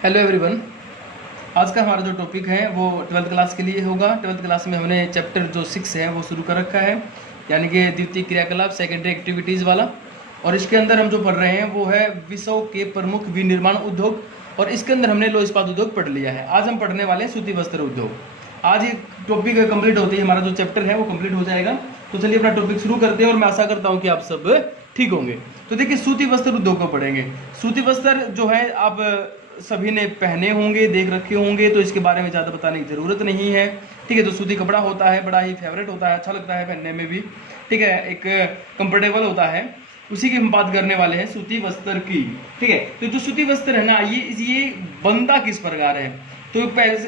Hello everyone. आज का हमारा जो टॉपिक है वो 12th क्लास के लिए होगा। 12th क्लास में हमने चैप्टर जो 6 है वो शुरू कर रखा है, यानी कि द्वितीय क्रियाकलाप सेकेंडरी एक्टिविटीज़ वाला। और इसके अंदर हम जो पढ़ रहे हैं वो है विश्व के प्रमुख विनिर्माण उद्योग, और इसके अंदर हमने लौह इस्पात उद्योग पढ़ लिया है। आज हम पढ़ने वाले हैं सूती वस्त्र उद्योग। आज ये टॉपिक कंप्लीट होते ही हमारा जो चैप्टर है वो कंप्लीट हो जाएगा। तो चलिए अपना टॉपिक शुरू करते हैं और मैं आशा करता हूँ कि आप सब ठीक होंगे। तो देखिए, सूती वस्त्र उद्योग को पढ़ेंगे। सूती वस्त्र जो है आप सभी ने पहने होंगे, देख रखे होंगे, तो इसके बारे में ज़्यादा बताने की ज़रूरत नहीं है। ठीक है, तो सूती कपड़ा होता है, बड़ा ही फेवरेट होता है, अच्छा लगता है पहनने में भी। ठीक है, एक कंफर्टेबल होता है। उसी की हम बात करने वाले हैं, सूती वस्त्र की। ठीक है, तो जो सूती वस्त्र है ना, ये बनता किस प्रकार है। तो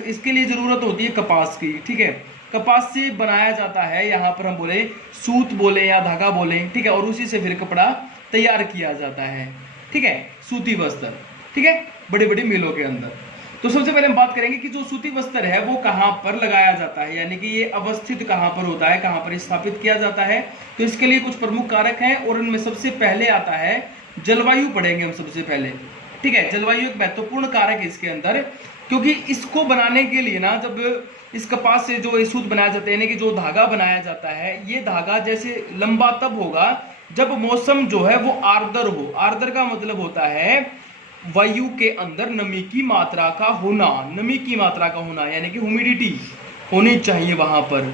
इसके लिए ज़रूरत होती है कपास की। ठीक है, कपास से बनाया जाता है, यहाँ पर हम बोले सूत बोले या धागा बोले। ठीक है, और उसी से फिर कपड़ा तैयार किया जाता है। ठीक है, सूती वस्त्र। ठीक है, बड़ी बड़ी मिलों के अंदर। तो सबसे पहले हम बात करेंगे कि जो सूती वस्त्र है वो कहाँ पर लगाया जाता है, यानी कि ये अवस्थित कहाँ पर होता है, कहाँ पर स्थापित किया जाता है। तो इसके लिए कुछ प्रमुख कारक हैं, और उनमें सबसे पहले आता है जलवायु। पढ़ेंगे हम सबसे पहले। ठीक है, जलवायु एक महत्वपूर्ण कारक है इसके अंदर, क्योंकि इसको बनाने के लिए ना, जब इस कपास से जो सूत बनाया जाता है, यानी कि जो धागा बनाया जाता है, ये धागा जैसे लंबा तब होगा जब मौसम जो है वो आर्द्र हो। आर्द्र का मतलब होता है वायु के अंदर नमी की मात्रा का होना। नमी की मात्रा का होना यानी कि ह्यूमिडिटी होनी चाहिए वहां पर।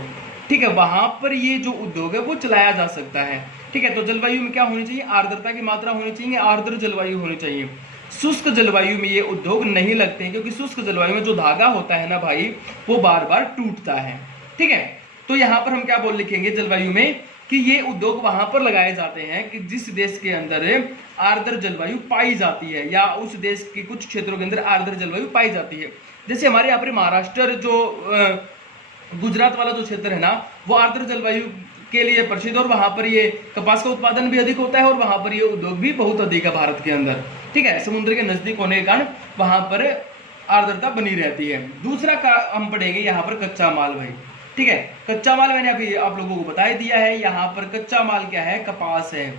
ठीक है, वहां पर ये जो उद्योग है वो चलाया जा सकता है। ठीक है, तो जलवायु में क्या होनी चाहिए, आर्द्रता की मात्रा होनी चाहिए, आर्द्र जलवायु होनी चाहिए। शुष्क जलवायु में ये उद्योग नहीं लगते हैं, क्योंकि शुष्क जलवायु में जो धागा होता है ना भाई, वो बार बार टूटता है। ठीक है, तो यहाँ पर हम क्या बोल लिखेंगे जलवायु में, कि ये उद्योग वहां पर लगाए जाते हैं कि जिस देश के अंदर आर्द्र जलवायु पाई जाती है, या उस देश के कुछ क्षेत्रों के अंदर आर्द्र जलवायु पाई जाती है। जैसे हमारे यहाँ पर महाराष्ट्र जो गुजरात वाला जो क्षेत्र है ना, वो आर्द्र जलवायु के लिए प्रसिद्ध, और वहां पर ये कपास का उत्पादन भी अधिक होता है, और वहां पर ये उद्योग भी बहुत अधिक है भारत के अंदर। ठीक है, समुद्र के नजदीक होने के कारण वहां पर आर्द्रता बनी रहती है। दूसरा का हम पढ़ेंगे यहाँ पर कच्चा माल भाई। ठीक है, कच्चा माल मैंने अभी आप लोगों को बता दिया है। यहाँ पर कच्चा माल क्या है, कपास है।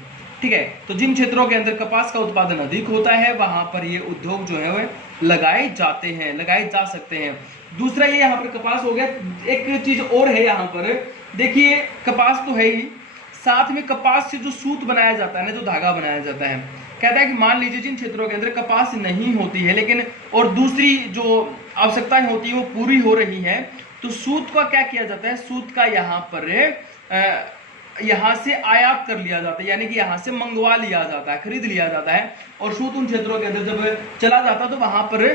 ठीक है, तो जिन क्षेत्रों के अंदर कपास का उत्पादन अधिक होता है वहां पर ये उद्योग जो है वह लगाए जाते हैं, लगाए जा सकते हैं। दूसरा ये यहाँ पर कपास हो गया। एक चीज और है यहाँ पर, देखिए कपास तो है ही, साथ में कपास से जो सूत बनाया जाता है ना, जो धागा बनाया जाता है, कहता है कि मान लीजिए जिन क्षेत्रों के अंदर कपास नहीं होती है, लेकिन और दूसरी जो आवश्यकताएं होती है वो पूरी हो रही है, तो सूत का क्या किया जाता है, सूत का यहाँ पर यहाँ से आयात कर लिया जाता है, यानी कि यहाँ से मंगवा लिया जाता है, खरीद लिया जाता है। और सूत उन क्षेत्रों के अंदर जब चला जाता है तो वहां पर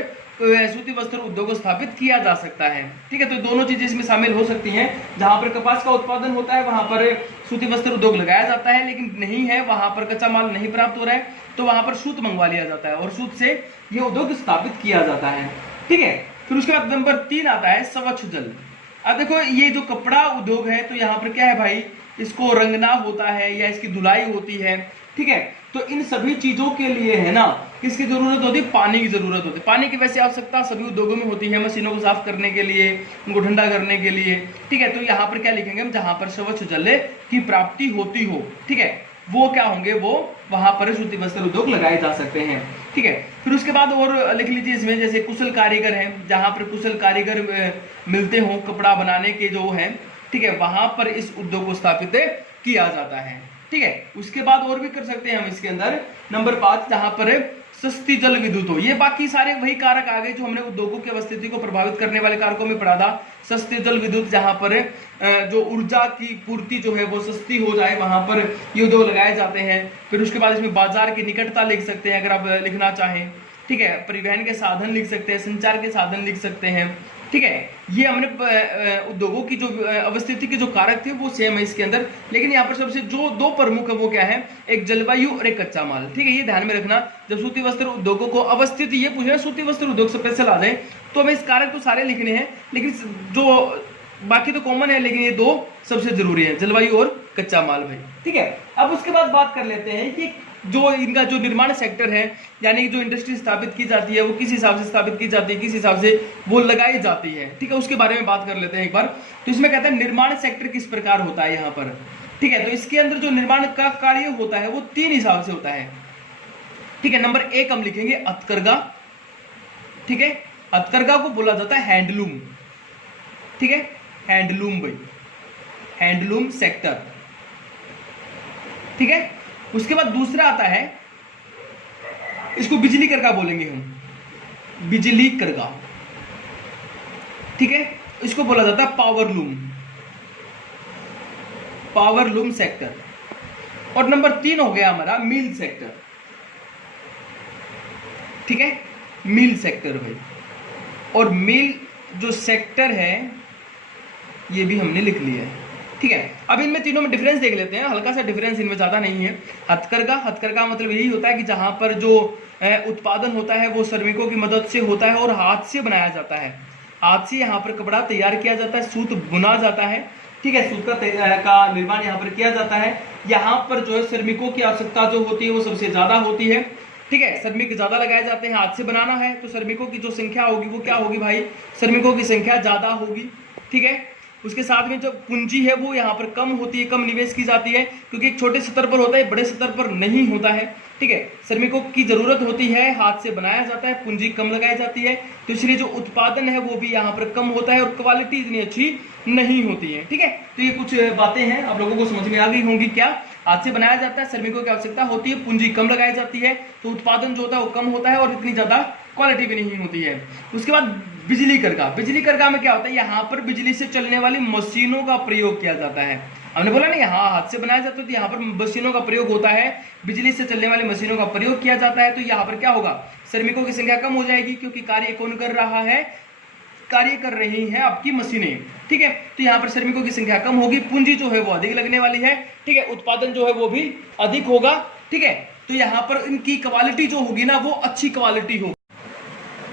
सूती वस्त्र उद्योग स्थापित किया जा सकता है। ठीक है, तो दोनों चीजें इसमें शामिल हो सकती हैं। जहां पर कपास का उत्पादन होता है वहां पर सूती वस्त्र उद्योग लगाया जाता है, लेकिन नहीं है, वहां पर कच्चा माल नहीं प्राप्त हो रहा है, तो वहां पर सूत मंगवा लिया जाता है और सूत से ये उद्योग स्थापित किया जाता है। ठीक है, फिर उसके बाद नंबर 3 आता है स्वच्छ जल। अब देखो, ये जो कपड़ा उद्योग है, तो यहाँ पर क्या है भाई, इसको रंगना होता है या इसकी धुलाई होती है। ठीक है, तो इन सभी चीजों के लिए है ना, किसकी जरूरत होती है, पानी की जरूरत होती है। पानी की वैसे आवश्यकता सभी उद्योगों में होती है, मशीनों को साफ करने के लिए, उनको ठंडा करने के लिए। ठीक है, तो यहाँ पर क्या लिखेंगे हम, जहां पर स्वच्छ जल की प्राप्ति होती हो। ठीक है, वो क्या होंगे, वो वहां पर सूती वस्त्र उद्योग लगाए जा सकते हैं। ठीक है, फिर उसके बाद और लिख लीजिए इसमें, जैसे कुशल कारीगर हैं, जहां पर कुशल कारीगर मिलते हो कपड़ा बनाने के जो है। ठीक है, वहां पर इस उद्योग को स्थापित किया जाता है। ठीक है, उसके बाद और भी कर सकते हैं हम इसके अंदर। नंबर 5, जहां पर सस्ती जल विद्युत हो। ये बाकी सारे वही कारक आ गए जो हमने उद्योगों की अवस्थिति को प्रभावित करने वाले कारकों में पढ़ा था। सस्ती जल विद्युत, जहां पर जो ऊर्जा की पूर्ति जो है वो सस्ती हो जाए, वहां पर ये उद्योग लगाए जाते हैं। फिर उसके बाद इसमें बाजार की निकटता लिख सकते हैं अगर आप लिखना चाहें। ठीक है, परिवहन के साधन लिख सकते हैं, संचार के साधन लिख सकते हैं। ठीक है, ये हमने उद्योगों की जो अवस्थिति के जो कारक थे वो सेम है इसके अंदर, लेकिन यहाँ पर सबसे जो 2 प्रमुख है वो क्या है, एक जलवायु और एक कच्चा माल। ठीक है, ये ध्यान में रखना। जब सूती वस्त्र उद्योगों को अवस्थिति ये पूछना, सूती वस्त्र उद्योग स्पेशल आ जाए तो हमें इस कारक तो सारे लिखने हैं, लेकिन जो बाकी तो कॉमन है, लेकिन ये 2 सबसे जरूरी है, जलवायु और कच्चा माल भाई। ठीक है, अब उसके बाद बात कर लेते हैं कि जो इनका जो निर्माण सेक्टर है, यानी कि जो इंडस्ट्री स्थापित की जाती है वो किस हिसाब से स्थापित की जाती है, किस हिसाब से वो लगाई जाती है। ठीक है, उसके बारे में बात कर लेते हैं एक बार। तो इसमें कहता है निर्माण सेक्टर किस प्रकार होता है यहाँ पर। ठीक है, तो इसके अंदर जो निर्माण का कार्य होता है वो 3 हिसाब से होता है। ठीक है, नंबर 1 हम लिखेंगे हथकरघा। ठीक है। हथकरघा को बोला जाता है हैंडलूम, ठीक है, हैंडलूम भाई, हैंडलूम सेक्टर, ठीक है। उसके बाद दूसरा आता है, इसको बिजली करघा बोलेंगे हम, बिजली करघा, ठीक है। इसको बोला जाता है पावरलूम, पावरलूम सेक्टर। और नंबर 3 हो गया हमारा मिल सेक्टर, ठीक है, मिल सेक्टर भाई। और मिल जो सेक्टर है ये भी हमने लिख लिया है, ठीक है। अब इनमें तीनों में डिफरेंस देख लेते हैं, हल्का सा डिफरेंस इनमें ज्यादा नहीं है। हथकरघा, हथकरघा मतलब यही होता है कि जहां पर जो उत्पादन होता है वो श्रमिकों की मदद से होता है और हाथ से बनाया जाता है, हाथ से यहाँ पर कपड़ा तैयार किया जाता है, सूत बुना जाता है, ठीक है, सूत का निर्माण यहाँ पर किया जाता है। यहाँ पर जो है श्रमिकों की आवश्यकता जो होती है वो सबसे ज्यादा होती है, ठीक है, श्रमिक ज्यादा लगाए जाते हैं, हाथ से बनाना है तो श्रमिकों की जो संख्या होगी वो क्या होगी भाई, श्रमिकों की संख्या ज्यादा होगी, ठीक है। उसके साथ में जो पूंजी है वो यहाँ पर कम होती है, कम निवेश की जाती है, क्योंकि एक छोटे स्तर पर होता है, बड़े स्तर पर नहीं होता है, ठीक है। श्रमिकों की जरूरत होती है, हाथ से बनाया जाता है, पूंजी कम लगाई जाती है, तो इसलिए जो उत्पादन है वो भी यहाँ पर कम होता है और क्वालिटी इतनी अच्छी नहीं होती है, ठीक है। तो ये कुछ बातें हैं आप लोगों को समझ में आ गई होंगी। क्या, हाथ से बनाया जाता है, श्रमिकों की आवश्यकता होती है, पूंजी कम लगाई जाती है, तो उत्पादन जो होता है वो कम होता है और इतनी ज्यादा क्वालिटी भी नहीं होती है। उसके बाद बिजली करघा, बिजली करघा में क्या होता है, यहाँ पर बिजली से चलने वाली मशीनों का प्रयोग किया जाता है। हमने बोला ना यहाँ हाथ से बनाया जाता है, तो यहाँ पर मशीनों का प्रयोग होता है, बिजली से चलने वाली मशीनों का प्रयोग किया जाता है। तो यहाँ पर क्या होगा, श्रमिकों की संख्या कम हो जाएगी, क्योंकि कार्य कौन कर रहा है, कार्य कर रही है आपकी मशीनें, ठीक है। तो यहाँ पर श्रमिकों की संख्या कम होगी, पूंजी जो है वो अधिक लगने वाली है, ठीक है, उत्पादन जो है वो भी अधिक होगा, ठीक है। तो यहाँ पर इनकी क्वालिटी जो होगी ना वो अच्छी क्वालिटी होगी।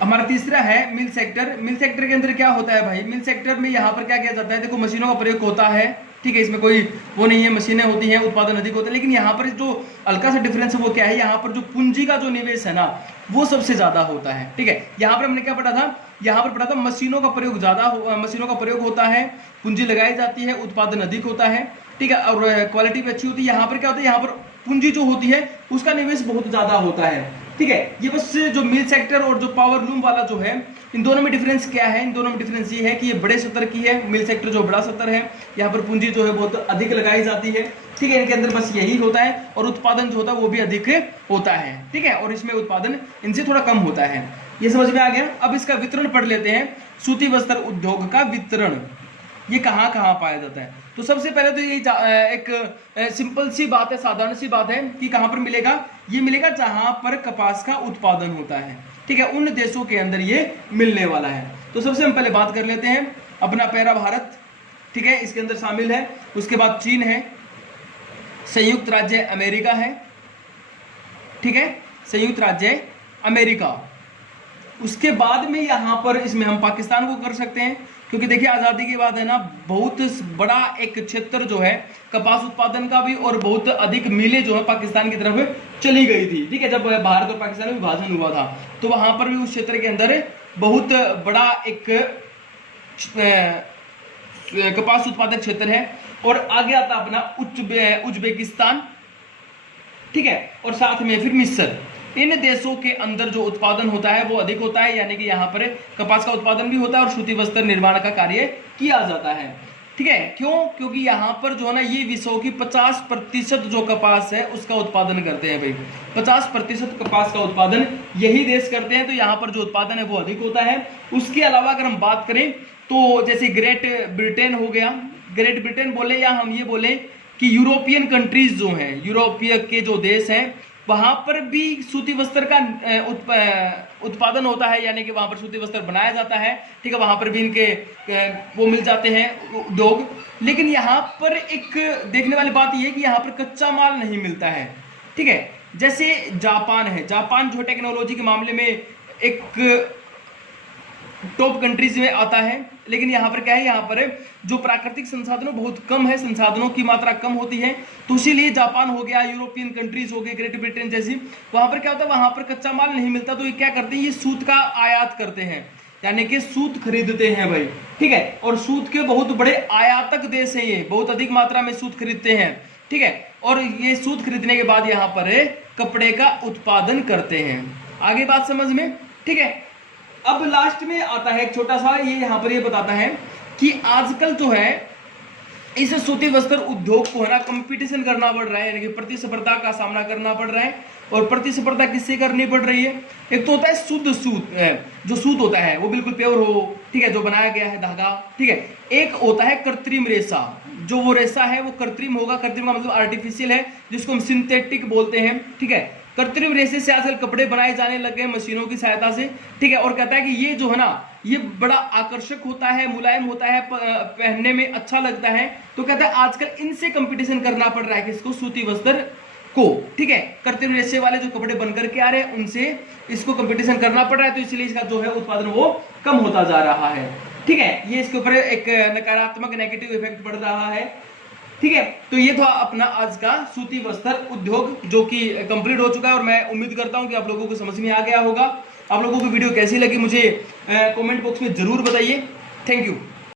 हमारा तीसरा है मिल सेक्टर। मिल सेक्टर के अंदर क्या होता है भाई, मिल सेक्टर में यहाँ पर क्या किया जाता है, देखो मशीनों का प्रयोग होता है, ठीक है, इसमें कोई वो नहीं है, मशीनें होती हैं, उत्पादन अधिक होता है, लेकिन यहाँ पर जो हल्का सा डिफरेंस है वो क्या है, यहाँ पर जो पूंजी का जो निवेश है ना वो सबसे ज्यादा होता है, ठीक है। यहाँ पर हमने क्या पढ़ा था, यहाँ पर पढ़ा था मशीनों का प्रयोग ज्यादा, मशीनों का प्रयोग होता है, पूंजी लगाई जाती है, उत्पादन अधिक होता है, ठीक है, और क्वालिटी भी अच्छी होती है। यहाँ पर क्या होता है, यहाँ पर पूंजी जो होती है उसका निवेश बहुत ज्यादा होता है, ठीक है। ये बस जो मिल सेक्टर और जो पावरलूम वाला जो है, इन दोनों में डिफरेंस क्या है, इन दोनों में डिफरेंस ये है कि ये बड़े स्तर की है, मिल सेक्टर जो बड़ा स्तर है, यहाँ पर पूंजी जो है बहुत अधिक लगाई जाती है, ठीक है, इनके अंदर बस यही होता है, और उत्पादन जो होता है वो भी अधिक होता है, ठीक है, और इसमें उत्पादन इनसे थोड़ा कम होता है। ये समझ में आ गया। अब इसका वितरण पढ़ लेते हैं। सूती वस्त्र उद्योग का वितरण ये कहाँ कहाँ पाया जाता है। तो सबसे पहले तो ये एक सिंपल सी बात है, साधारण सी बात है कि कहाँ पर मिलेगा, ये मिलेगा जहां पर कपास का उत्पादन होता है, ठीक है, उन देशों के अंदर ये मिलने वाला है। तो सबसे हम पहले बात कर लेते हैं अपना प्यारा भारत, ठीक है, इसके अंदर शामिल है। उसके बाद चीन है, संयुक्त राज्य अमेरिका है, ठीक है, संयुक्त राज्य अमेरिका। उसके बाद में यहां पर इसमें हम पाकिस्तान को कर सकते हैं, क्योंकि देखिए आजादी के बाद है ना बहुत बड़ा एक क्षेत्र जो है कपास उत्पादन का भी, और बहुत अधिक मिलें जो है पाकिस्तान की तरफ चली गई थी, ठीक है। जब भारत और पाकिस्तान में विभाजन हुआ था तो वहां पर भी उस क्षेत्र के अंदर बहुत बड़ा एक कपास उत्पादक क्षेत्र है। और आगे आता अपना उज्बेकिस्तान, ठीक है, और साथ में फिर मिस्र। इन देशों के अंदर जो उत्पादन होता है वो अधिक होता है, यानी कि यहाँ पर कपास का उत्पादन भी होता है और सूती वस्त्र निर्माण का कार्य किया जाता है, ठीक है। क्यों, क्योंकि यहाँ पर जो है ना ये विश्व की 50% जो कपास है उसका उत्पादन करते हैं भाई, 50% कपास का उत्पादन यही देश करते हैं, तो यहाँ पर जो उत्पादन है वो अधिक होता है। उसके अलावा अगर हम बात करें तो जैसे ग्रेट ब्रिटेन हो गया, ग्रेट ब्रिटेन बोले या हम ये बोले कि यूरोपियन कंट्रीज जो हैं, यूरोपीय के जो देश हैं वहां पर भी सूती वस्त्र का उत्पादन होता है, यानी कि वहां पर सूती वस्त्र बनाया जाता है, ठीक है, वहां पर भी इनके वो मिल जाते हैं उद्योग। लेकिन यहाँ पर एक देखने वाली बात यह है कि यहाँ पर कच्चा माल नहीं मिलता है, ठीक है। जैसे जापान है, जापान जो टेक्नोलॉजी के मामले में एक टॉप कंट्रीज में आता है, लेकिन यहाँ पर क्या है, यहाँ पर जो प्राकृतिक संसाधनों बहुत कम है, संसाधनों की मात्रा कम होती है, तो इसीलिए जापान हो गया, यूरोपियन कंट्रीज हो गए, ग्रेट ब्रिटेन जैसी, वहां पर क्या होता है, वहां पर कच्चा माल नहीं मिलता, तो ये क्या करते हैं, ये सूत का आयात करते हैं, यानी कि सूत खरीदते हैं भाई, ठीक है। और सूत के बहुत बड़े आयातक देश हैं, ये बहुत अधिक मात्रा में सूत खरीदते हैं, ठीक है। और ये सूत खरीदने के बाद यहाँ पर कपड़े का उत्पादन करते हैं। आगे बात समझ में, ठीक है। अब लास्ट में आता है एक छोटा सा, ये यहाँ पर ये बताता है कि आजकल जो है इस सूती वस्त्र उद्योग को है ना कंपटीशन करना पड़ रहा है, यानी कि प्रतिस्पर्धा का सामना करना पड़ रहा है। और प्रतिस्पर्धा किससे करनी पड़ रही है? एक तो होता है शुद्ध सूत, जो सूत होता है वो बिल्कुल प्योर हो, ठीक है, जो बनाया गया है धागा, ठीक है। एक होता है कृत्रिम रेशा, जो वो रेशा है वो कृत्रिम होगा, कृत्रिम का मतलब आर्टिफिशियल है, जिसको हम सिंथेटिक बोलते हैं, ठीक है। कृत्रिम रेशे से आजकल कपड़े बनाए जाने लगे मशीनों की सहायता से, ठीक है। और कहता है कि ये जो है ना ये बड़ा आकर्षक होता है, मुलायम होता है, पहनने में अच्छा लगता है। तो कहता है आजकल इनसे कंपटीशन करना पड़ रहा है, किसको? सूती वस्त्र को, ठीक है। कृत्रिम रेशे वाले जो कपड़े बनकर के आ रहे हैं उनसे इसको कंपटीशन करना पड़ रहा है, तो इसलिए इसका जो है उत्पादन वो कम होता जा रहा है, ठीक है। ये इसके ऊपर एक नकारात्मक नेगेटिव इफेक्ट पड़ रहा है, ठीक है। तो ये था अपना आज का सूती वस्त्र उद्योग, जो कि कंप्लीट हो चुका है। और मैं उम्मीद करता हूं कि आप लोगों को समझ में आ गया होगा। आप लोगों को वीडियो कैसी लगी मुझे कमेंट बॉक्स में जरूर बताइए। Thank you.